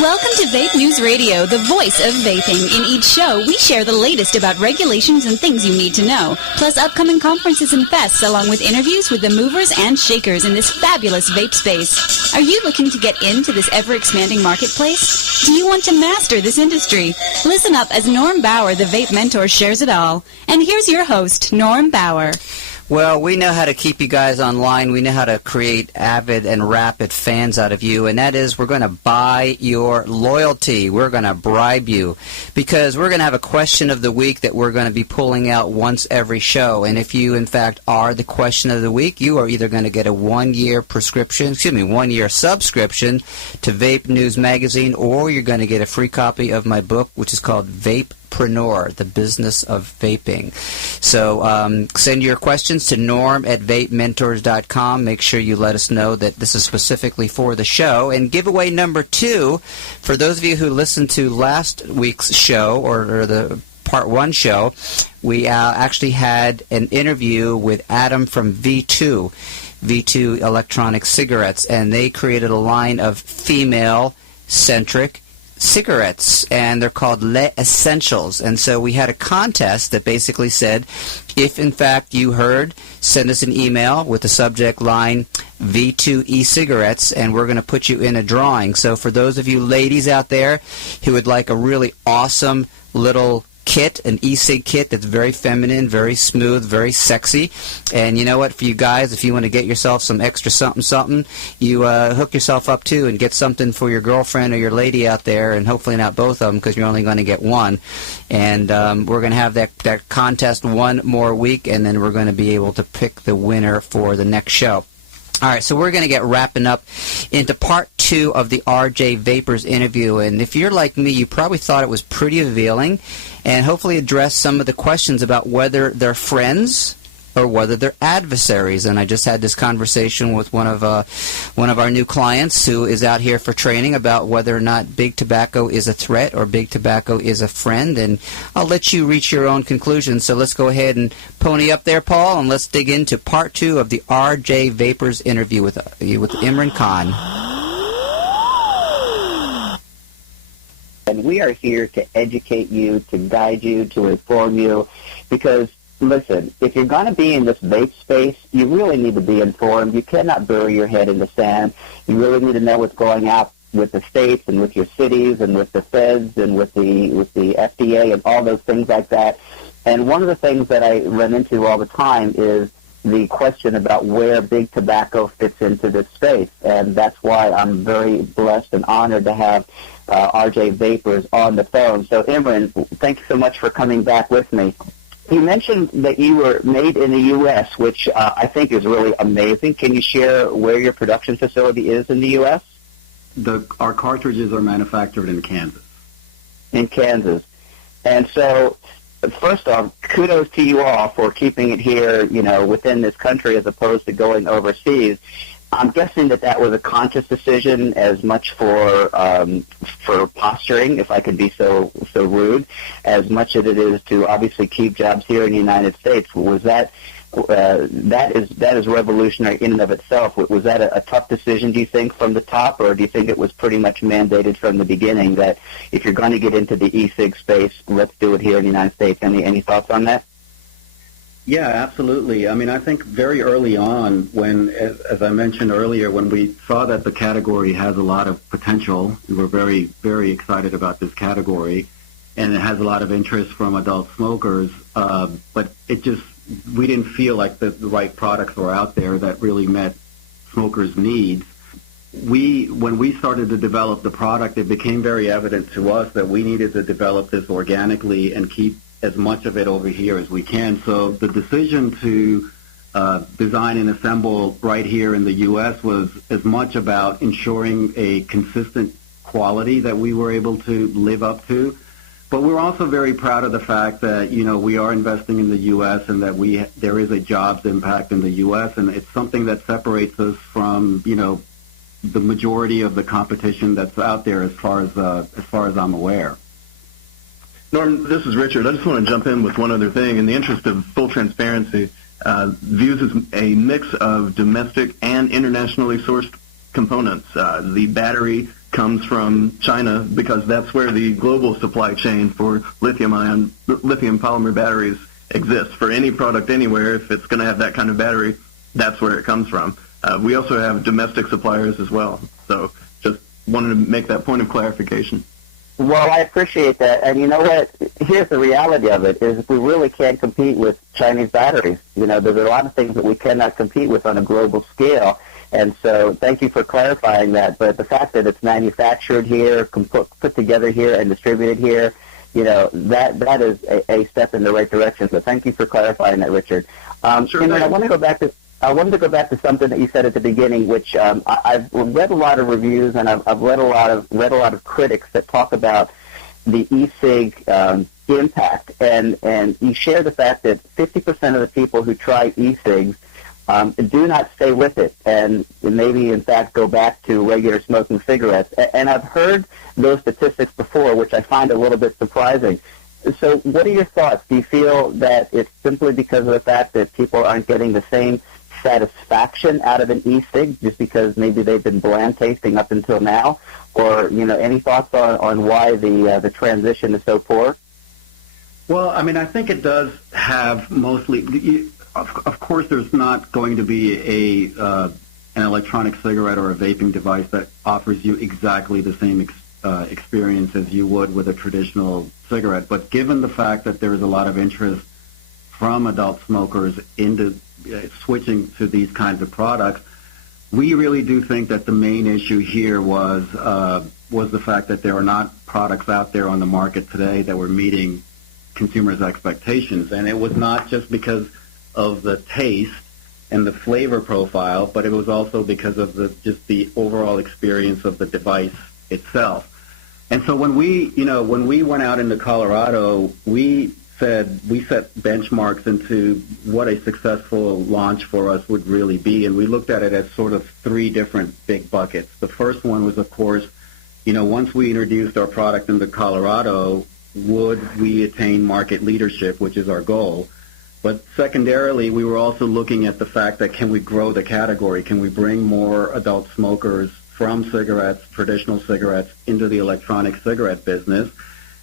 Welcome to Vape News Radio, the voice of vaping. In each show, we share the latest about regulations and things you need to know, plus upcoming conferences and fests, along with interviews with the movers and shakers in this fabulous vape space. Are you looking to get into this ever-expanding marketplace? Do you want to master this industry? Listen up as Norm Bauer, the Vape Mentor, shares it all. And here's your host, Norm Bauer. Well, we know how to keep you guys online. We know how to create avid and rapid fans out of you, and that is we're going to buy your loyalty. We're going to bribe you because we're going to have a question of the week that we're going to be pulling out once every show. And if you, in fact, are the question of the week, you are either going to get a one-year subscription to Vape News Magazine, or you're going to get a free copy of my book, which is called Vapepreneur, the Business of Vaping. So send your questions to norm@VapeMentors.com. Make sure you let us know that this is specifically for the show. And giveaway number 2, for those of you who listened to last week's show or the Part 1 show, we actually had an interview with Adam from V2 Electronic Cigarettes, and they created a line of female-centric cigarettes, and they're called Les Essentials. And so we had a contest that basically said, if in fact you heard, send us an email with the subject line V2 e-cigarettes, and we're going to put you in a drawing. So for those of you ladies out there who would like a really awesome little kit, an e-cig kit that's very feminine, very smooth, very sexy. And you know what, for you guys, if you want to get yourself some extra something, you hook yourself up too and get something for your girlfriend or your lady out there, and hopefully not both of them because you're only going to get one. And we're going to have that contest one more week, and then we're going to be able to pick the winner for the next show. All right, so we're going to get wrapping up into part 2 of the RJ Vapors interview. And if you're like me, you probably thought it was pretty revealing and hopefully address some of the questions about whether they're friends or whether they're adversaries. And I just had this conversation with one of our new clients who is out here for training about whether or not big tobacco is a threat or big tobacco is a friend. And I'll let you reach your own conclusions. So let's go ahead and pony up there, Paul, and let's dig into part 2 of the RJ Vapors interview with Imran Khan. And we are here to educate you, to guide you, to inform you, because listen, if you're going to be in this vape space, you really need to be informed. You cannot bury your head in the sand. You really need to know what's going out with the states and with your cities and with the feds and with the FDA and all those things like that. And one of the things that I run into all the time is the question about where big tobacco fits into this space. And that's why I'm very blessed and honored to have RJ Vapors on the phone. So, Imran, thank you so much for coming back with me. You mentioned that you were made in the U.S., which I think is really amazing. Can you share where your production facility is in the U.S.? Our cartridges are manufactured in Kansas. In Kansas. And so, first off, kudos to you all for keeping it here, within this country as opposed to going overseas. I'm guessing that was a conscious decision, as much for posturing, if I could be so rude, as much as it is to obviously keep jobs here in the United States. Was that that is revolutionary in and of itself? Was that a tough decision, do you think, from the top, or do you think it was pretty much mandated from the beginning that if you're going to get into the e-cig space, let's do it here in the United States? Any thoughts on that? Yeah, absolutely. I mean, I think very early on, as I mentioned earlier, when we saw that the category has a lot of potential, we were very, very excited about this category, and it has a lot of interest from adult smokers, but we didn't feel like the right products were out there that really met smokers' needs. When we started to develop the product, it became very evident to us that we needed to develop this organically and keep as much of it over here as we can. So the decision to design and assemble right here in the U.S. was as much about ensuring a consistent quality that we were able to live up to. But we're also very proud of the fact that, we are investing in the U.S. and that there is a jobs impact in the U.S. and it's something that separates us from, the majority of the competition that's out there as far as I'm aware. Norm, this is Richard. I just want to jump in with one other thing. In the interest of full transparency, Vuse is a mix of domestic and internationally sourced components. The battery comes from China because that's where the global supply chain for lithium polymer batteries exists. For any product anywhere, if it's going to have that kind of battery, that's where it comes from. We also have domestic suppliers as well. So just wanted to make that point of clarification. Well, I appreciate that. And you know what? Here's the reality of it, is we really can't compete with Chinese batteries. You know, there's a lot of things that we cannot compete with on a global scale. And so thank you for clarifying that. But the fact that it's manufactured here, put together here, and distributed here, you know, that is a step in the right direction. So thank you for clarifying that, Richard. Sure. And then I wanted to go back to something that you said at the beginning, which I've read a lot of reviews and I've read a lot of critics that talk about the e-cig impact, and you share the fact that 50% of the people who try e-cigs do not stay with it, and maybe in fact go back to regular smoking cigarettes. And I've heard those statistics before, which I find a little bit surprising. So what are your thoughts? Do you feel that it's simply because of the fact that people aren't getting the same satisfaction out of an e-cig just because maybe they've been bland tasting up until now? Or, you know, any thoughts on why the transition is so poor? Well, I mean, I think it does have mostly, of course there's not going to be an electronic cigarette or a vaping device that offers you exactly the same experience as you would with a traditional cigarette. But given the fact that there is a lot of interest from adult smokers into switching to these kinds of products, we really do think that the main issue here was the fact that there are not products out there on the market today that were meeting consumers' expectations. And it was not just because of the taste and the flavor profile, but it was also because of the overall experience of the device itself. And so when we went out into Colorado, we set benchmarks into what a successful launch for us would really be, and we looked at it as sort of three different big buckets. The first one was, of course, once we introduced our product into Colorado, would we attain market leadership, which is our goal? But secondarily, we were also looking at the fact that can we grow the category? Can we bring more adult smokers from cigarettes, traditional cigarettes, into the electronic cigarette business?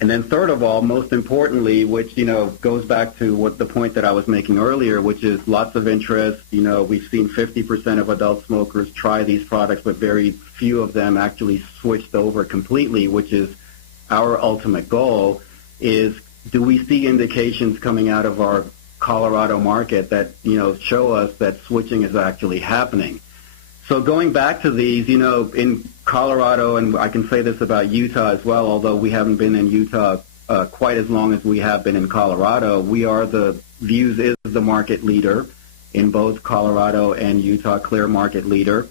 And then third of all, most importantly, which, goes back to the point that I was making earlier, which is lots of interest. We've seen 50% of adult smokers try these products, but very few of them actually switched over completely, which is our ultimate goal, is do we see indications coming out of our Colorado market that, show us that switching is actually happening? So going back to these, in Colorado, and I can say this about Utah as well, although we haven't been in Utah quite as long as we have been in Colorado, Vuse is the market leader in both Colorado and Utah, clear market leader.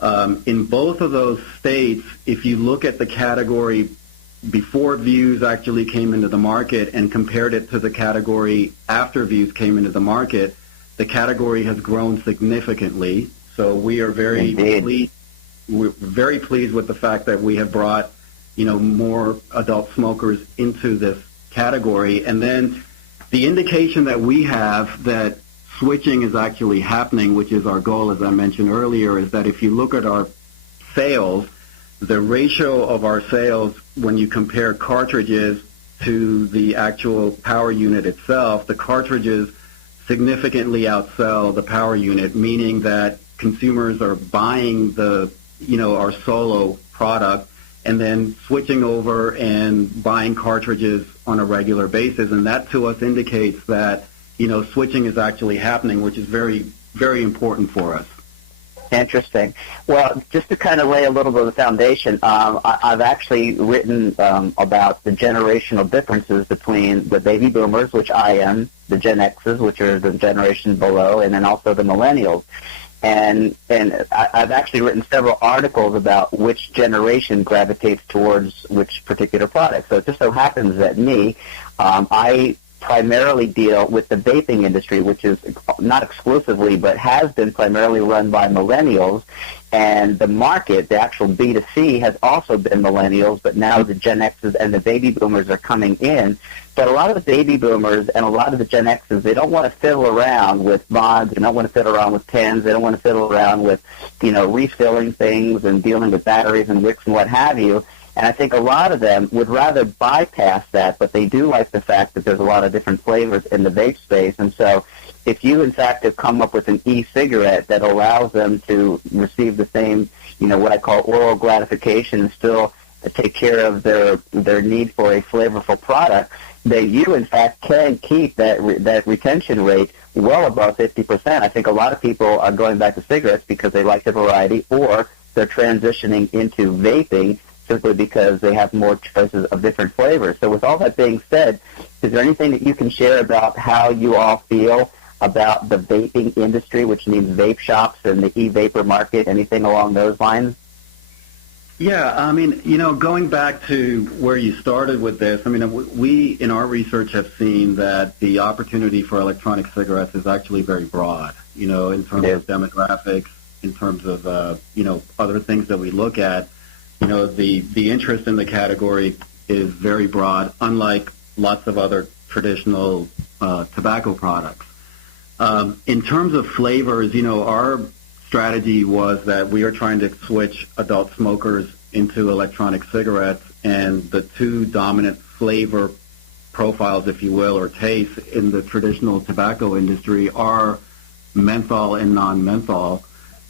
In both of those states, if you look at the category before Vuse actually came into the market and compared it to the category after Vuse came into the market, the category has grown significantly. So we are very pleased. We're very pleased with the fact that we have brought, more adult smokers into this category. And then the indication that we have that switching is actually happening, which is our goal, as I mentioned earlier, is that if you look at our sales, the ratio of our sales when you compare cartridges to the actual power unit itself, the cartridges significantly outsell the power unit, meaning that consumers are buying our solo product and then switching over and buying cartridges on a regular basis. And that to us indicates that, switching is actually happening, which is very, very important for us. Interesting. Well, just to kind of lay a little bit of the foundation, I've actually written about the generational differences between the baby boomers, which I am, the Gen X's, which are the generation below, and then also the millennials. And I've actually written several articles about which generation gravitates towards which particular product. So it just so happens that I primarily deal with the vaping industry, which is not exclusively, but has been primarily run by millennials. And the market, the actual B2C, has also been millennials, but now the Gen X's and the baby boomers are coming in. But a lot of the baby boomers and a lot of the Gen X's, they don't want to fiddle around with mods, they don't want to fiddle around with pens, they don't want to fiddle around with, refilling things and dealing with batteries and wicks and what have you. And I think a lot of them would rather bypass that, but they do like the fact that there's a lot of different flavors in the vape space. And so if you, in fact, have come up with an e-cigarette that allows them to receive the same, what I call oral gratification and still take care of their need for a flavorful product, then you, in fact, can keep that retention rate well above 50%. I think a lot of people are going back to cigarettes because they like the variety, or they're transitioning into vaping simply because they have more choices of different flavors. So with all that being said, is there anything that you can share about how you all feel about the vaping industry, which means vape shops and the e-vapor market, anything along those lines? Yeah, going back to where you started with this, we in our research have seen that the opportunity for electronic cigarettes is actually very broad, in terms of demographics, in terms of, other things that we look at. The interest in the category is very broad, unlike lots of other traditional tobacco products. In terms of flavors, our strategy was that we are trying to switch adult smokers into electronic cigarettes, and the two dominant flavor profiles, if you will, or tastes in the traditional tobacco industry are menthol and non-menthol.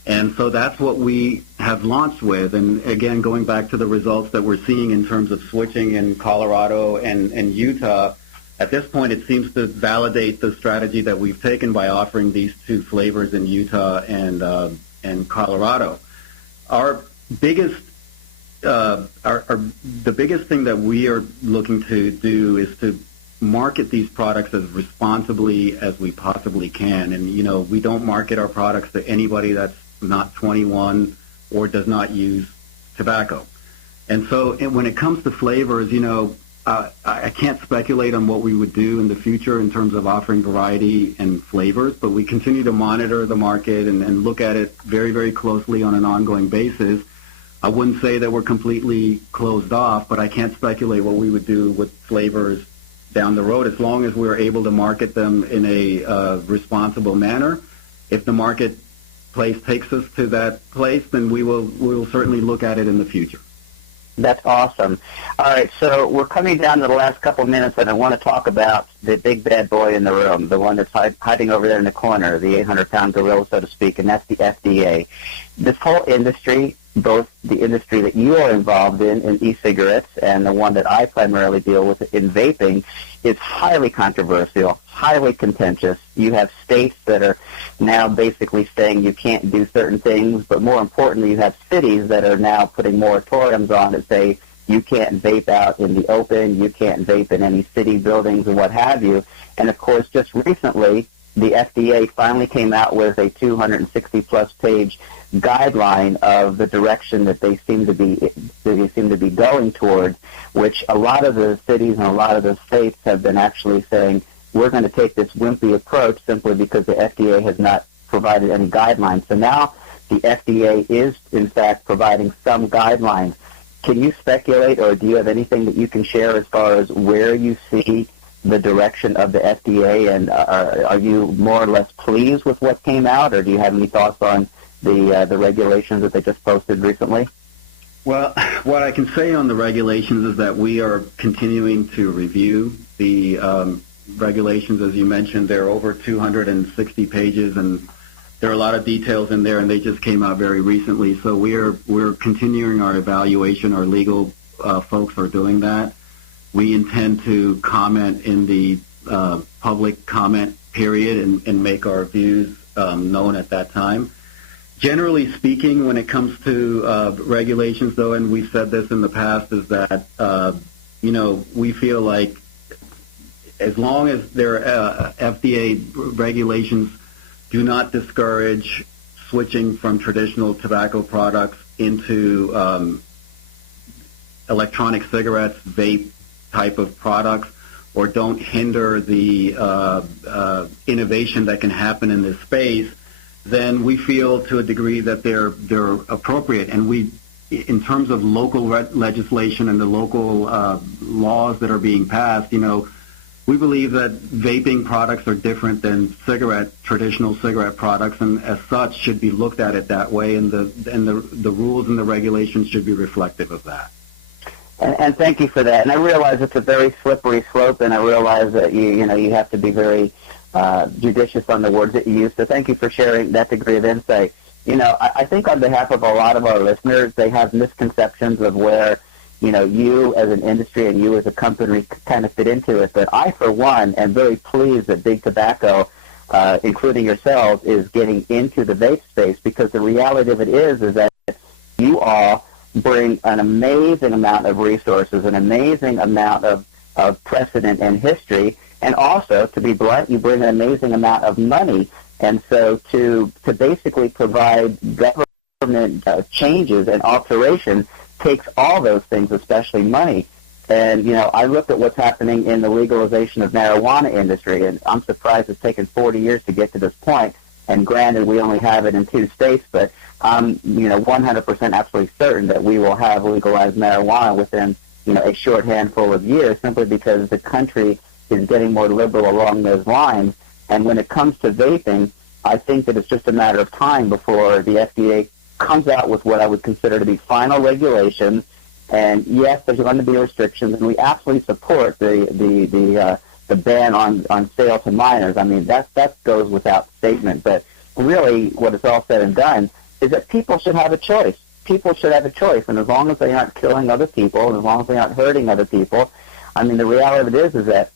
And so that's what we have launched with. And again, going back to the results that we're seeing in terms of switching in Colorado and Utah, at this point it seems to validate the strategy that we've taken by offering these two flavors in Utah and Colorado. Our biggest the biggest thing that we are looking to do is to market these products as responsibly as we possibly can. And, we don't market our products to anybody that's not 21 or does not use tobacco. And so when it comes to flavors, I can't speculate on what we would do in the future in terms of offering variety and flavors, but we continue to monitor the market and look at it very, very closely on an ongoing basis. I wouldn't say that we're completely closed off, but I can't speculate what we would do with flavors down the road as long as we're able to market them in a responsible manner. If the marketplace takes us to that place, then we will certainly look at it in the future. That's awesome. All right, so we're coming down to the last couple of minutes, and I want to talk about the big bad boy in the room, the one that's hiding over there in the corner, the 800-pound gorilla, so to speak, and that's the FDA. This whole industry, both the industry that you are involved in e-cigarettes, and the one that I primarily deal with in vaping, is highly controversial, highly contentious. You have states that are now basically saying you can't do certain things, but more importantly, you have cities that are now putting moratoriums on that say you can't vape out in the open, you can't vape in any city buildings and what have you. And, of course, just recently, the FDA finally came out with a 260-plus page guideline of the direction that they seem to be going toward, which a lot of the cities and a lot of the states have been actually saying we're going to take this wimpy approach simply because the FDA has not provided any guidelines. So now the FDA is, in fact, providing some guidelines. Can you speculate, or do you have anything that you can share as far as where you see the direction of the FDA, and are you more or less pleased with what came out, or do you have any thoughts on the regulations that they just posted recently? Well, what I can say on the regulations is that we are continuing to review the regulations. As you mentioned, there are over 260 pages, and there are a lot of details in there, and they just came out very recently. So we're continuing our evaluation. Our legal folks are doing that. We intend to comment in the public comment period and make our views known at that time. Generally speaking, when it comes to regulations, though, and we've said this in the past, is that, we feel like as long as their FDA regulations do not discourage switching from traditional tobacco products into electronic cigarettes, vape type of products, or don't hinder the innovation that can happen in this space, then we feel to a degree that they're appropriate. And we, in terms of local legislation and the local laws that are being passed, we believe that vaping products are different than traditional cigarette products, and as such should be looked at it that way, and the rules and the regulations should be reflective of that. And thank you for that. And I realize it's a very slippery slope, and I realize that you have to be very judicious on the words that you use. So thank you for sharing that degree of insight. I think on behalf of a lot of our listeners, they have misconceptions of where you as an industry and you as a company kind of fit into it. But I, for one, am very pleased that Big Tobacco, including yourselves, is getting into the vape space, because the reality of it is that you all bring an amazing amount of resources, an amazing amount of precedent and history, and also, to be blunt, you bring an amazing amount of money. And so to basically provide government changes and alterations takes all those things, especially money. And, I looked at what's happening in the legalization of marijuana industry, and I'm surprised it's taken 40 years to get to this point. And granted, we only have it in 2 states, but I'm, 100% absolutely certain that we will have legalized marijuana within, a short handful of years, simply because the country is getting more liberal along those lines. And when it comes to vaping, I think that it's just a matter of time before the FDA comes out with what I would consider to be final regulations. And yes, there's going to be restrictions, and we absolutely support the ban on sale to minors. I mean, that goes without statement. But really, what it's all said and done is that people should have a choice. People should have a choice, and as long as they aren't killing other people, and as long as they aren't hurting other people, I mean, the reality of it is that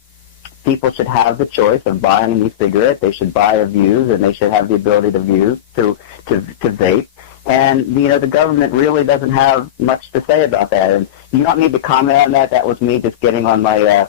people should have the choice of buying an e-cigarette. They should buy a Vuse, and they should have the ability to vape. And, the government really doesn't have much to say about that. And you don't need to comment on that. That was me just getting on my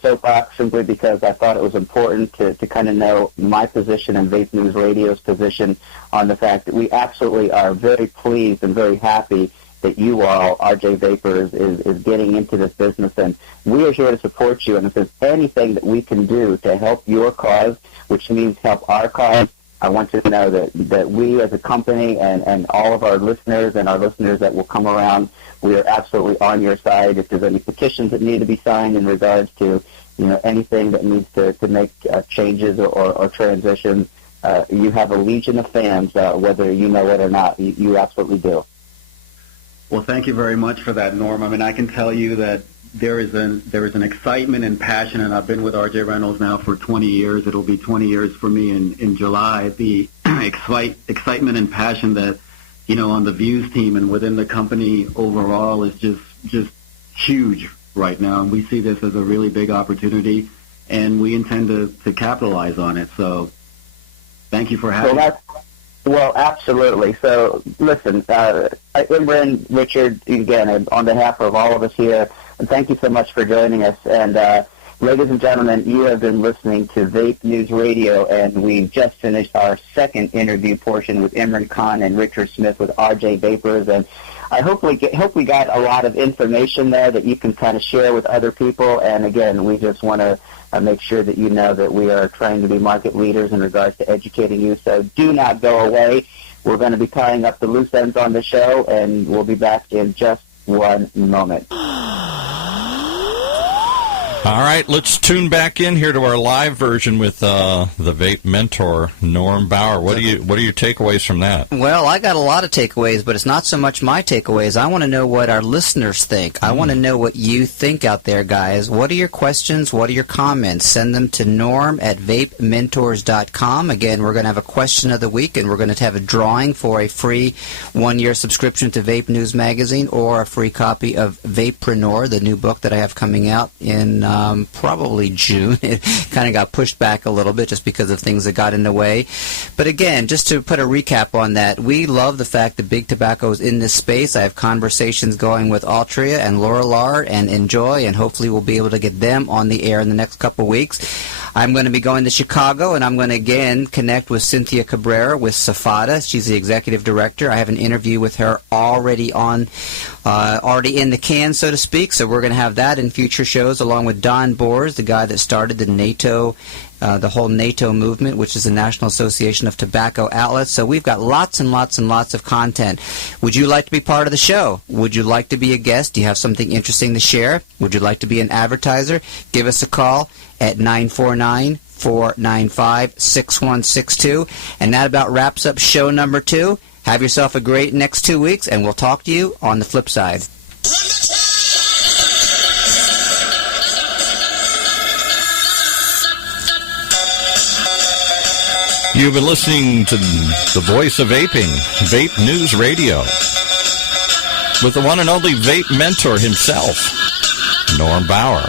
soapbox, simply because I thought it was important to kind of know my position and Vape News Radio's position on the fact that we absolutely are very pleased and very happy that you all, RJ Vapors, is getting into this business, and we are here to support you. And if there's anything that we can do to help your cause, which means help our cause, I want you to know that we as a company and all of our listeners and our listeners that will come around, we are absolutely on your side. If there's any petitions that need to be signed in regards to anything that needs to make changes or transitions, you have a legion of fans, whether you know it or not. You absolutely do. Well, thank you very much for that, Norm. I mean, I can tell you that there is an excitement and passion, and I've been with RJ Reynolds now for 20 years. It'll be 20 years for me in July. The excitement and passion that, on the Vuse team and within the company overall is just huge right now, and we see this as a really big opportunity, and we intend to capitalize on it. So thank you for having me. Well, absolutely. So, listen, Imran, Richard, again, on behalf of all of us here, thank you so much for joining us. And ladies and gentlemen, you have been listening to Vape News Radio, and we've just finished our second interview portion with Imran Khan and Richard Smith with RJ Vapors. And I hope we got a lot of information there that you can kind of share with other people. And again, we just want to make sure that you know that we are trying to be market leaders in regards to educating you. So do not go away. We're going to be tying up the loose ends on the show, and we'll be back in just one moment. All right, let's tune back in here to our live version with the Vape Mentor, Norm Bauer. What are your takeaways from that? Well, I got a lot of takeaways, but it's not so much my takeaways. I want to know what our listeners think. I want to know what you think out there, guys. What are your questions? What are your comments? Send them to norm@vapementors.com. Again, we're going to have a question of the week, and we're going to have a drawing for a free 1-year subscription to Vape News Magazine or a free copy of Vapepreneur, the new book that I have coming out in probably June. It kind of got pushed back a little bit just because of things that got in the way. But again, just to put a recap on that, we love the fact that Big Tobacco is in this space. I have conversations going with Altria and Laura Lar and Enjoy, and hopefully we'll be able to get them on the air in the next couple weeks. I'm going to be going to Chicago, and I'm going to again connect with Cynthia Cabrera with Safada. She's the executive director. I have an interview with her already in the can, so to speak. So we're going to have that in future shows, along with Don Boers, the guy that started the NATO. The whole NATO movement, which is the National Association of Tobacco Outlets. So we've got lots and lots and lots of content. Would you like to be part of the show? Would you like to be a guest? Do you have something interesting to share? Would you like to be an advertiser? Give us a call at 949-495-6162. And that about wraps up show number 2. Have yourself a great next 2 weeks, and we'll talk to you on the flip side. You've been listening to the voice of vaping, Vape News Radio, with the one and only Vape Mentor himself, Norm Bauer.